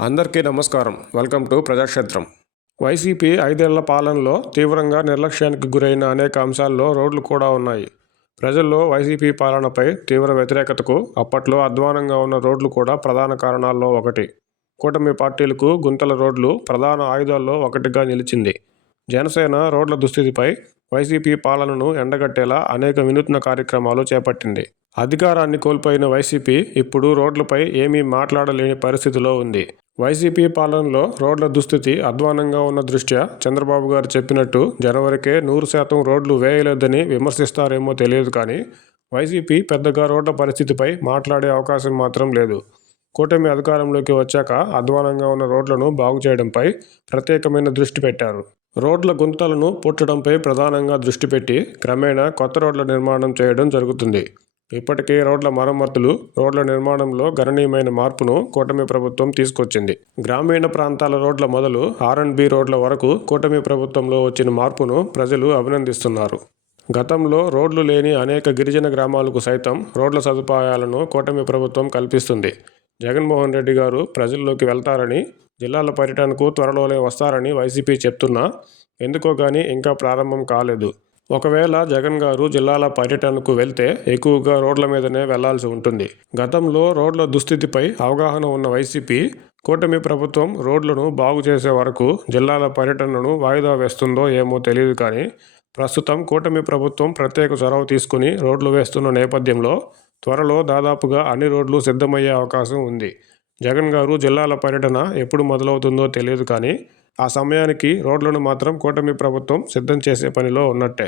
అందరికీ నమస్కారం. Welcome to ప్రజాక్షేత్రం. YCP ఐదేళ్ళ పాలనలో తీవ్రంగా నిర్లక్ష్యానికి గురైన అనేక అంశాల్లో రోడ్లు కూడా ఉన్నాయి. ప్రజల్లో వైసీపీ పాలనపై తీవ్ర వ్యతిరేకతకు అప్పట్లో అధ్వానంగా ఉన్న రోడ్లు కూడా ప్రధాన కారణాల్లో ఒకటి. కూటమి పార్టీలకు గుంతల రోడ్లు ప్రధాన ఆయుధాల్లో ఒకటిగా నిలిచింది. జనసేన రోడ్ల దుస్థితిపై వైసీపీ పాలనను ఎండగట్టేలా అనేక వినూత్న కార్యక్రమాలు చేపట్టింది. అధికారాన్ని కోల్పోయిన వైసీపీ ఇప్పుడు రోడ్లపై ఏమీ మాట్లాడలేని పరిస్థితిలో ఉంది. వైసీపీ పాలనలో రోడ్ల దుస్థితి అధ్వానంగా ఉన్న దృష్ట్యా చంద్రబాబు గారు చెప్పినట్టు జనవరికే నూరు శాతం రోడ్లు వేయలేదని విమర్శిస్తారేమో తెలియదు కానీ వైసీపీ పెద్దగా రోడ్ల పరిస్థితిపై మాట్లాడే అవకాశం మాత్రం లేదు. కూటమి అధికారంలోకి వచ్చాక అధ్వానంగా ఉన్న రోడ్లను బాగు చేయడంపై ప్రత్యేకమైన దృష్టి పెట్టారు. రోడ్ల గుంతలను పుట్టడంపై ప్రధానంగా దృష్టి పెట్టి క్రమేణా కొత్త రోడ్ల నిర్మాణం చేయడం జరుగుతుంది. ఇప్పటికే రోడ్ల మరమ్మతులు రోడ్ల నిర్మాణంలో గణనీయమైన మార్పును కూటమి ప్రభుత్వం తీసుకొచ్చింది. గ్రామీణ ప్రాంతాల రోడ్ల మొదలు ఆర్ అండ్ బి రోడ్ల వరకు కూటమి ప్రభుత్వంలో వచ్చిన మార్పును ప్రజలు అభినందిస్తున్నారు. గతంలో రోడ్లు లేని అనేక గిరిజన గ్రామాలకు సైతం రోడ్ల సదుపాయాలను కూటమి ప్రభుత్వం కల్పిస్తుంది. జగన్మోహన్ రెడ్డి గారు ప్రజల్లోకి వెళ్తారని జిల్లాల పర్యటనకు త్వరలోనే వస్తారని వైసీపీ చెప్తున్నా ఎందుకో కానీ ఇంకా ప్రారంభం కాలేదు. ఒకవేళ జగన్ గారు జిల్లాల పర్యటనకు వెళ్తే ఎక్కువగా రోడ్ల మీదనే వెళ్ళాల్సి ఉంటుంది. గతంలో రోడ్ల దుస్థితిపై అవగాహన ఉన్న వైసీపీ కూటమి ప్రభుత్వం రోడ్లను బాగు చేసే వరకు జిల్లాల పర్యటనను వాయిదా వేస్తుందో ఏమో తెలియదు కానీ ప్రస్తుతం కూటమి ప్రభుత్వం ప్రత్యేక చొరవ తీసుకుని రోడ్లు వేస్తున్న నేపథ్యంలో త్వరలో దాదాపుగా అన్ని రోడ్లు సిద్ధమయ్యే అవకాశం ఉంది. జగన్ గారు జిల్లాల పర్యటన ఎప్పుడు మొదలవుతుందో తెలియదు కానీ ఆ సమయానికి రోడ్లను మాత్రం కూటమి ప్రభుత్వం సిద్ధం చేసే పనిలో ఉన్నట్టే.